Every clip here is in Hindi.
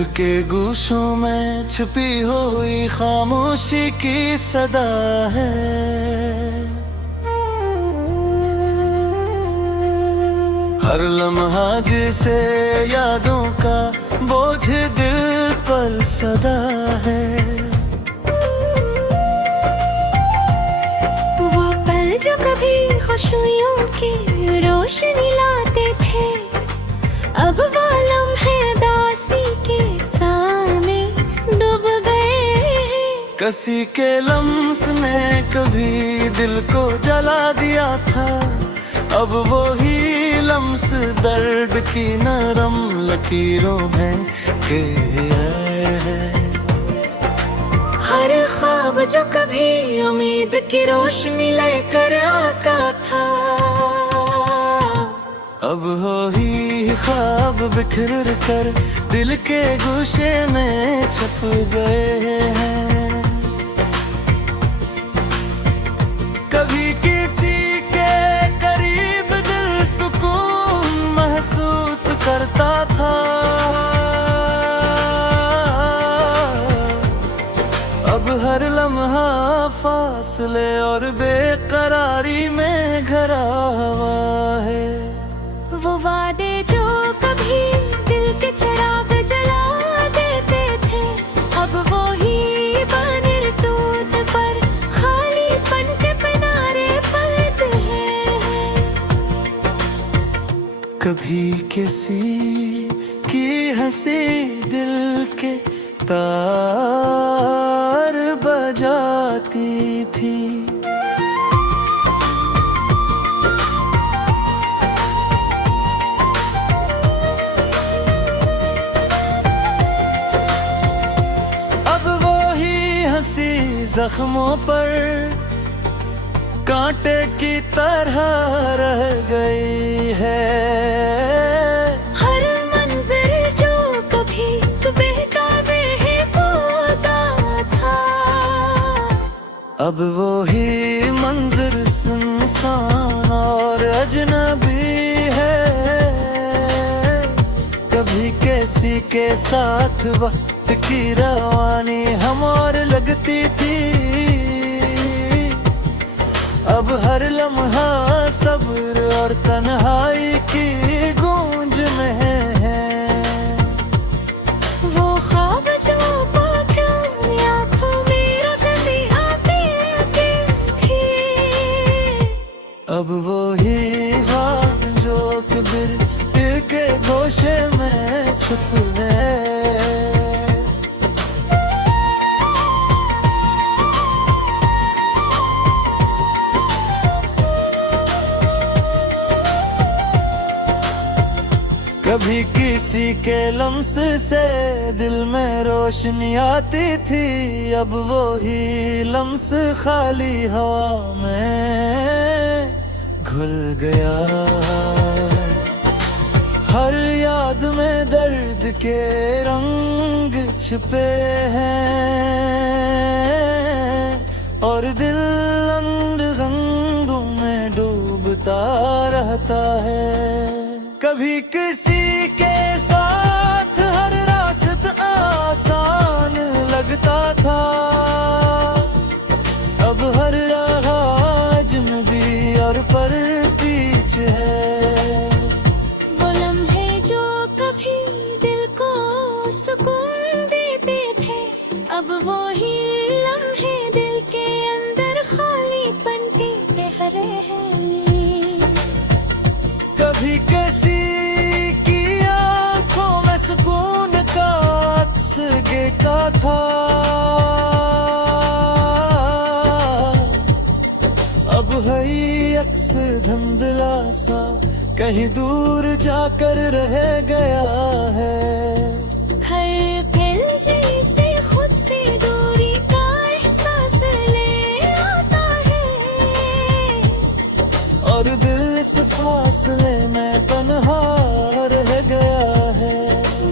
दिल के गूशों में छुपी हुई खामोशी की सदा है। हर लम्हा जिसे यादों का बोझ दिल पर सदा है। वो पल जो कभी खुशियों की रोशनी लाते थे, अब वो लम्हे उदासी के सामने डूब गए हैं। किसी के लम्स ने कभी दिल को जला दिया था, अब वो ही लम्स दर्द की नरम लकीरों में के हैं। हर ख्वाब जो कभी उम्मीद की रोशनी लेकर आता था, अब हो ही ख्वाब बिखर कर दिल के गुशे में छप गए हैं। कभी किसी के करीब दिल सुकून महसूस करता था, अब हर लम्हा फासले और बेकरारी में घिरा हुआ है। वो वादे जो कभी दिल के चिराग जला देते थे, अब वो ही बानिर टूट पर खालीपन के किनारे पलते हैं। कभी किसी की हंसी दिल के तार बजाती थी, अब वो ही हंसी जख्मों पर कांटे की तरह रह गई है। हर मंजर जो कभी बेताबे होता था, अब वो ही मंजर सुनसान और अजनबी है। कभी किसी के साथ वक्त की रवानी हम और लगती थी, अब हर लम्हा सब्र और तन्हाई की गूंज में है। वो ख्वाब जो पाखी आँखों में रोशनी आती थी, अब वो ही ख्वाब जो कभी दिल के गोशे में छुप गए। कभी किसी के लम्स से दिल में रोशनी आती थी, अब वो ही लम्स खाली हवा में घुल गया। हर याद में दर्द के रंग छिपे हैं और दिल अंध रंगों में डूबता रहता है। कभी किसी के साथ हर रास्ता आसान लगता था, अब हर राह अजनबी और पर पीछे है। वो लम्हे जो कभी दिल को सुकून देते थे, अब वो ही लम्हे दिल के अंदर खालीपन के गहरे हैं। कभी किसी की आंखों में सुकून का अक्स गिरता था, अब है ये अक्स धुंधला सा कहीं दूर जाकर रह गया है। हर पल जैसे खुद से दूरी का एहसास ले आता है, और दिल इस फासले में तन्हा रह गया है।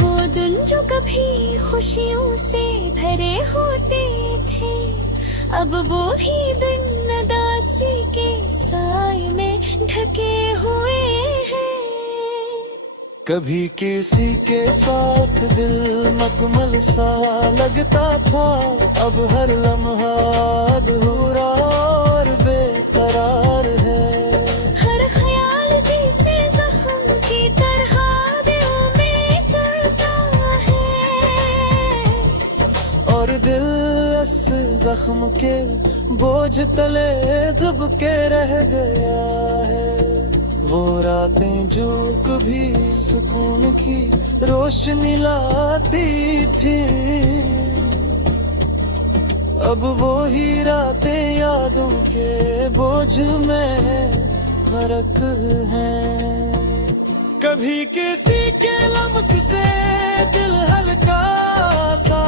वो दिन जो कभी खुशियों से भरे होते थे, अब वो ही दिन उदासी के साए में ढके हुए हैं। कभी किसी के साथ दिल मखमल सा लगता था, अब हर लम्हा अधूरा और बेकरार है। हर ख्याल जैसे जख्म की तरह दिल में करता है, और दिल इस जख्म के बोझ तले दब के रह गया है। वो रातें जो कभी सुकून की रोशनी लाती थी, अब वो ही रातें यादों के बोझ में गरक हैं। कभी किसी के लम्स से दिल हल्का सा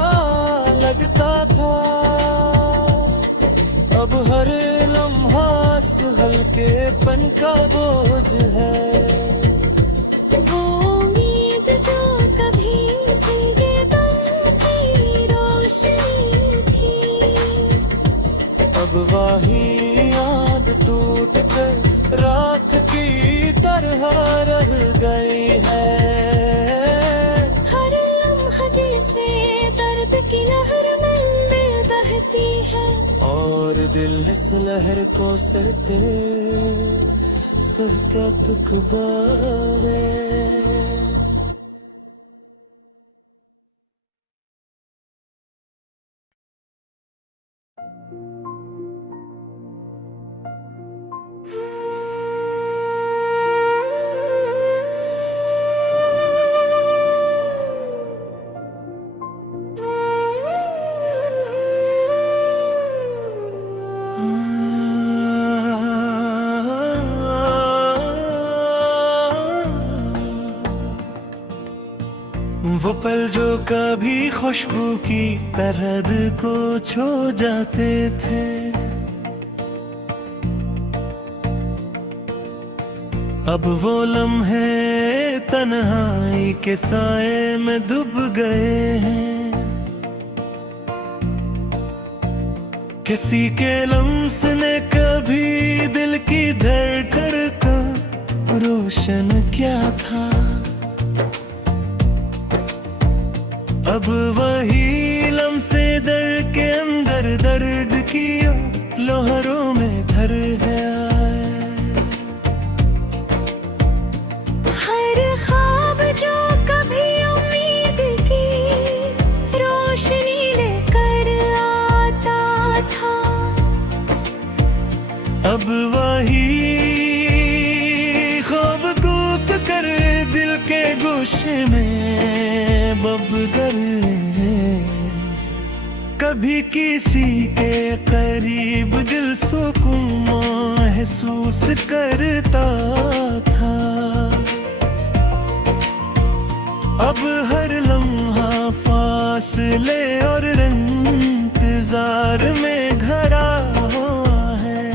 लगता था, अब हर लम्हा हल्केपन का बोझ है। वो उम्मीद जो कभी सीधे दम की रोशनी थी, अब वही याद टूट कर राख की तरह रह गई है। हर लम्हा जैसे दर्द की नहर में बहती है, और दिल इस लहर को सहते सहता तुकबा है। वो पल जो कभी खुशबू की तरह दिल को छू जाते थे, अब वो लम्हे तन्हाई के साए में डूब गए हैं। किसी के लम्स ने कभी दिल की धड़कन को रोशन किया था, अब वही लम्से दर्द के अंदर दर्द की लोहरों में धर गया है। हर ख्वाब जो कभी उम्मीद की रोशनी लेकर आता था, अब वही ख्वाब टूट कर दिल के गोशे में बब गए हैं। कभी किसी के करीब दिल सुकून महसूस करता था, अब हर लम्हा फासले और इंतजार में घरा हुआ है।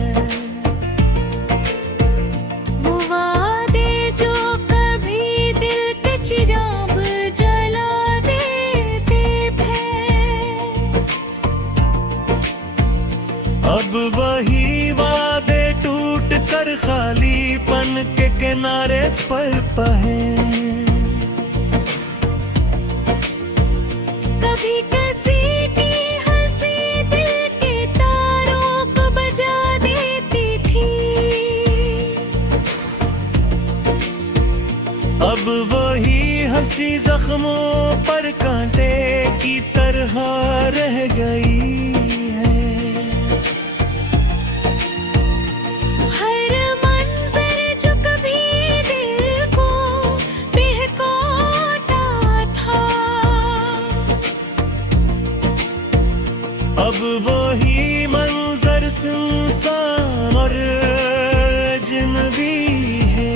वो वादे जो कभी दिल के चिराग जला देते थे, अब वही वादे टूट कर खालीपन के किनारे पर पहे। कभी किसी की हंसी दिल के तारों को बजा देती थी, अब वही हंसी जख्मों पर कांटे की तरह रह गई है। हर मंजर जो कभी दिल को बहकाता था, अब वही मंजर सुनसान और अजनबी है।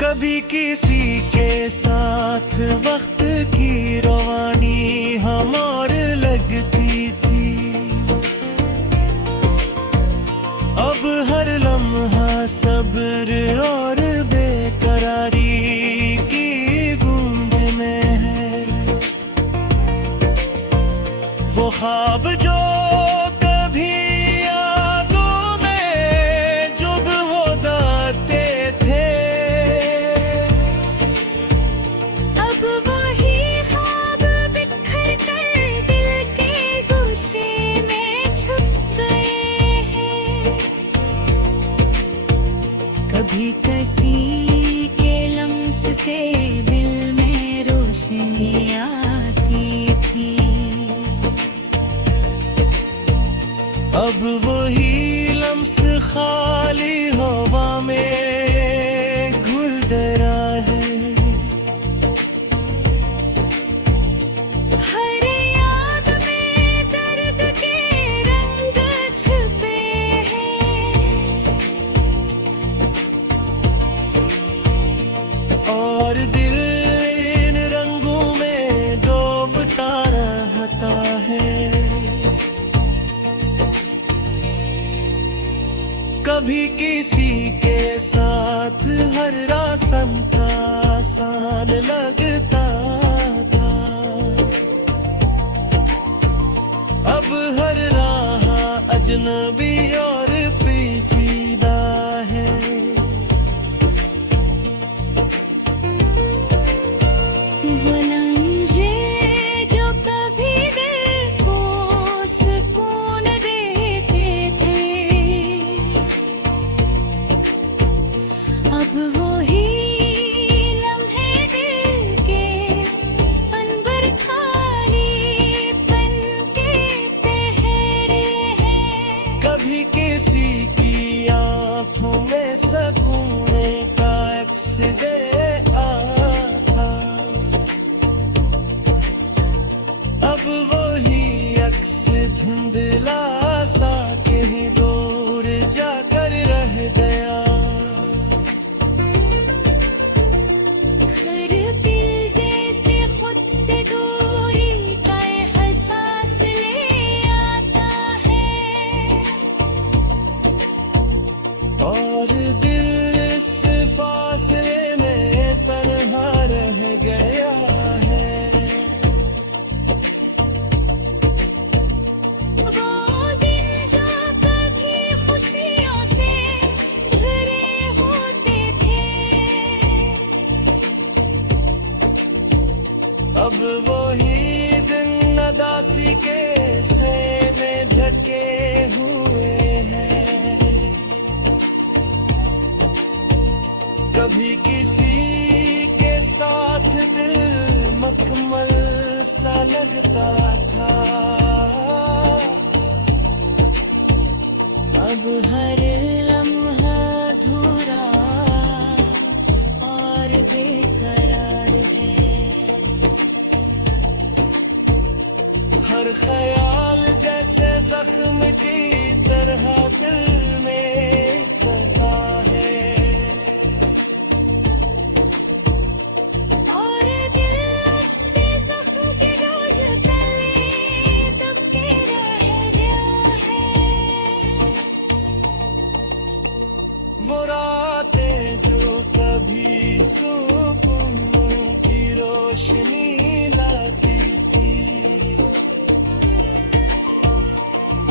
कभी किसी के साथ वक्त की रवानी हमार लगती थी, अब हर लम्हा सब्र और बेकरारी की गूंज में है। वो ख्वाब जो कभी यादों में जुब हो जाते कभी किसी के लम्स से दिल में रोशनी आती थी। अब वही लम्स खाली हवा में घुल डरा है। हर याद में दर्द के रंग छुपे हैं और दिल इन रंगों में डूबता रहता है। कभी किसी के साथ हर रास्ता आसान लगता था, अब हर राह अजनबी और पेचीदा है। वो लम्हे जो कभी दिल को सुकून देते थे, अब वही लम्हे दिल के अनबर खालीपन के पहरे हैं। कभी किसी की आंखों में सकून का अक्स दे आता, अब वही अक्स धुंधला सा कहीं दूर जाकर रह गया। हर दिल जैसे खुद से दूरी का एहसास ले आता है और दिल इस फासले में तन्हा रह गया है। वो दिन जो कभी खुशियों से भरे होते थे, अब वही दिन उदासी के से में ढके हुए हैं। कभी किसी के साथ दिल मकमल सा लगता था, अब हर लम्हा अधूरा और बेकरार है। हर ख्याल जैसे जख्म की तरह दिल में जता है। और दिल उससे जख्म के बोझ तले दब के रह गया है। वो रातें जो कभी सुकून की रोशनी लाती थी,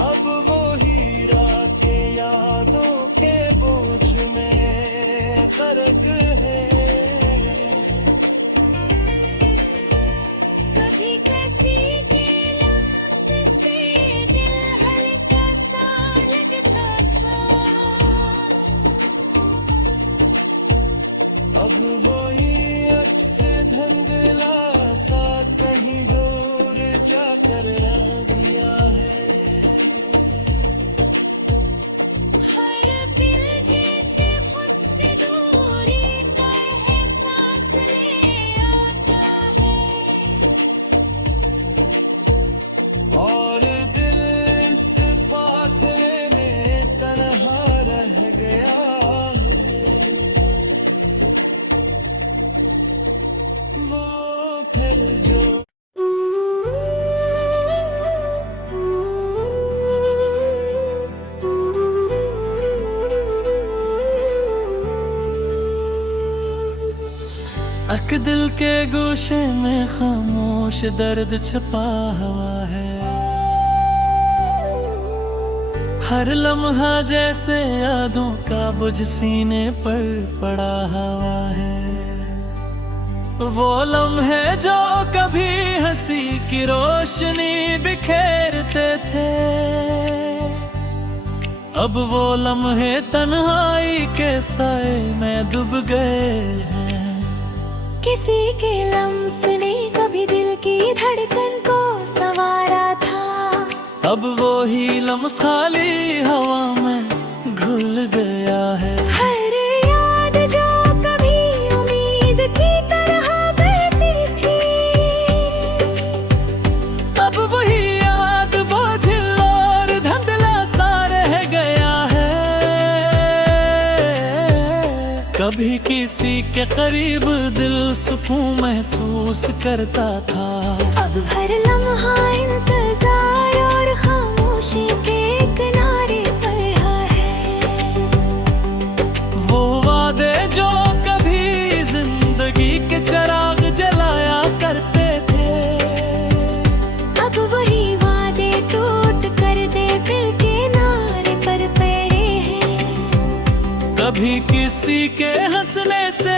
अब वो ही रातें यादों के बोझ में गर्क है। कभी किसी के लम्स से दिल हल्का सा लगता था, अब वही अक्स धुंधला सा कहीं दूर जाकर रह गया है। हर दिल जैसे खुद से दूरी का एहसास ले आता है और दिल इस फासले में तन्हा रह गया है। वो फिर जो अक दिल के गोशे में खामोश दर्द छपा हुआ है। हर लम्हा जैसे यादों का बुझ सीने पर पड़ा हुआ है। वो लम्हे जो कभी हंसी की रोशनी बिखेरते थे, अब वो लम्हे तन्हाई के साए में डूब गए हैं। किसी के लम्स ने कभी दिल की धड़कन को संवारा था, अब वो ही लम्स खाली हवा में घुल गया है। हर याद जो कभी उम्मीद की तरह बहती थी, अब वही याद बोझिल और धुंधला सा रह गया है। कभी किसी के करीब दिल सुकून महसूस करता था, अब हर लम्हा इंतजार और खामोशी के किनारे पर है। वो वादे जो कभी जिंदगी के चिराग जलाया करते थे, अब वही वादे टूट कर दे दिल के नारे पर पड़े हैं। कभी किसी के हंसने से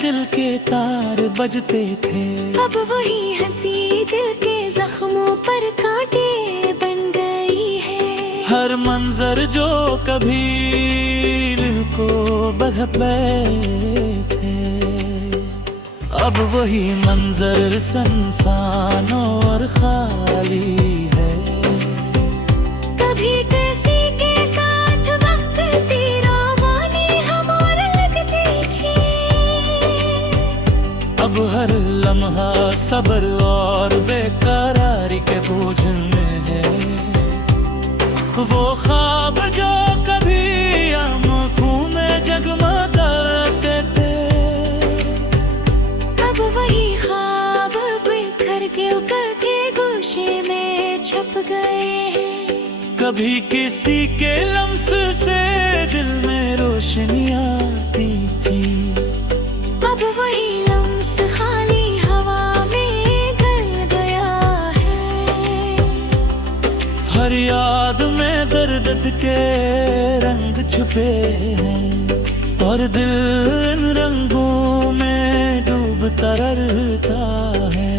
दिल के तार बजते थे, अब वही हंसी दिल के जख्मों पर कांटे बन गई है। हर मंजर जो कभी दिल को बहते थे, अब वही मंजर सुनसान और खाली है। कभी किसी के साथ वक्त की रवानी हमारे लगती थी, अब हर लम्हा सब्र और बेकरारी के बोझ में है। वो ख्वाब जो कभी आंखों में जगमगाते थे, अब वही ख्वाब बिखर के उतर के गोशे में छप गए हैं। कभी किसी के लम्स से दिल में रोशनी आती थी, अब वही लम्स खाली हवा में गल गया है। हर याद में दर्द के रंग छुपे हैं, और दिल इन रंगों में डूबता रहता है।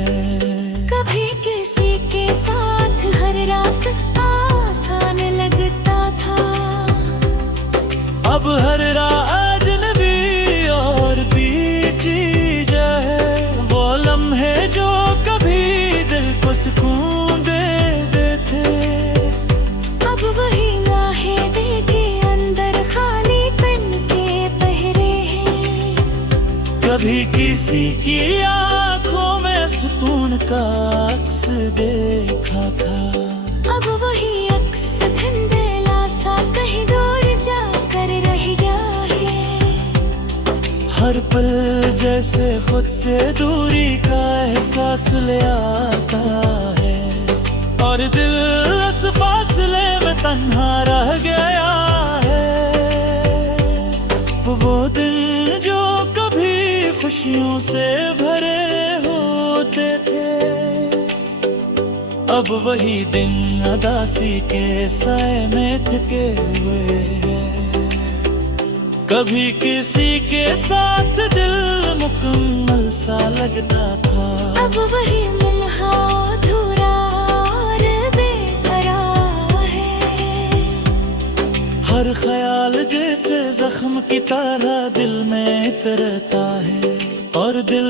कभी किसी के साथ हर रास्ता आसान लगता था, अब हर राह अजनबी और पेचीदा है। वो लम्हे जो कभी दिल को सुकून दे देते, अब वही लाहे दिल के अंदर खाली पन के पहरे हैं। कभी किसी की आंखों में सुकून का अक्स देखा था, अब वही अक्स धुंधला सा कहीं दूर जाकर रह गया है। हर पल जैसे खुद से दूरी का एहसास ले आता है, और दिल इस फासले में तन्हा रह गया है। वो दिन जो कभी खुशियों से भरे होते थे, अब वही दिन उदासी के साए में थके हुए हैं। कभी किसी के साथ दिल मुकम्मल सा लगता था, अब वही लम्हा अधूरा और बेकरार है। हर ख्याल जैसे जख्म की तरह दिल में उतरता है, और दिल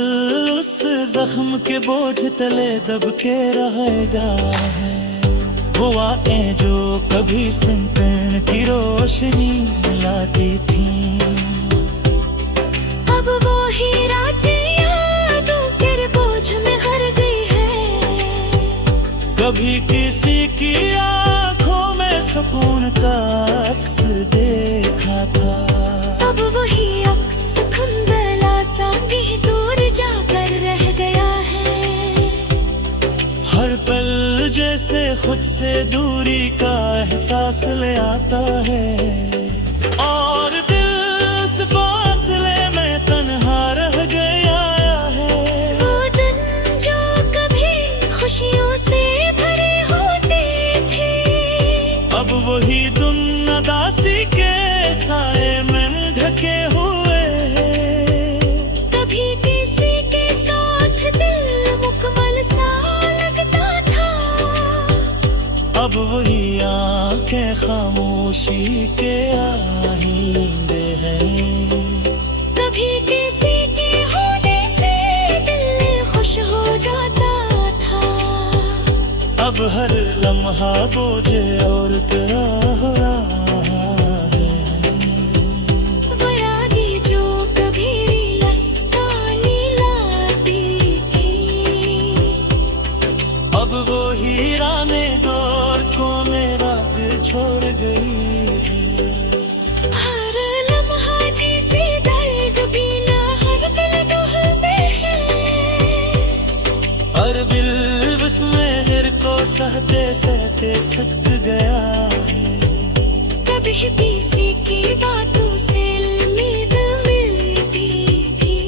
उस जख्म के बोझ तले दब के रहेगा है। वो आंखें जो कभी सिमटन की रोशनी लाती थी, अब वो ही रातें यादों के बोझ में भर गई है। कभी किसी की आंखों में सुकून का अक्स देखा था, अब वही अक्स धुंधला सा कहीं दूर जाकर रह गया है। हर पल जैसे खुद से दूरी का एहसास ले आता है, और दिल उस फासले में तन्हा रह गया है। वो दिन जो कभी खुशियों से भरे होते थे, अब वही दिन उदासी के साए में ढके हुए हैं। कभी किसी के साथ दिल मुकम्मल सा लगता था, अब वही आंखें खामोश खुशी के आईंदे हैं। कभी किसी के होने से दिल खुश हो जाता था, अब हर लम्हा बोझे और तेरा हो रहा है। वरागी जो कभी लस्कानी लाती थी, अब वो हीरा ने दौर को मेरा दिल छोड़ गई है। हर लम्हा जैसे दर्द भी ना हर दिल डूबे हैं। और बिल उसमें हिर को सहते सहते थक गया है। कभी किसी की बातों से उम्मीद मिलती थी,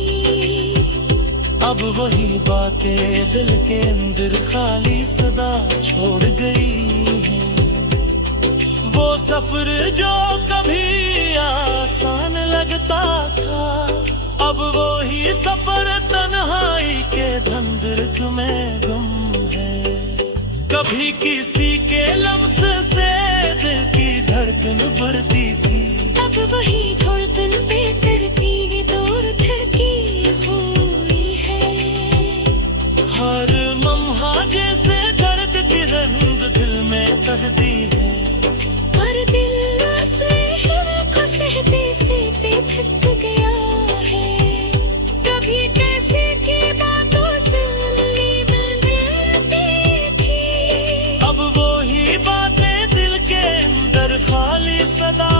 अब वही बातें दिल के अंदर खाली सदा छोड़ गई है। वो सफर जो कभी आसान लगता था, अब वो ही सफर तन्हाई के धंधुरक में गुम है। कभी किसी के लम्स से दिल की धड़कन बढ़ती थी, अब वही धड़कन पे करती दौड़ थकी हुई है। हर लम्हा जैसे दर्द की रंग दिल में कहती है। पर दिल से को सहते सहते थक गया है। कभी कैसे की बातों से उम्मीद मिलती थी, अब वो ही बातें दिल के अंदर खाली सदा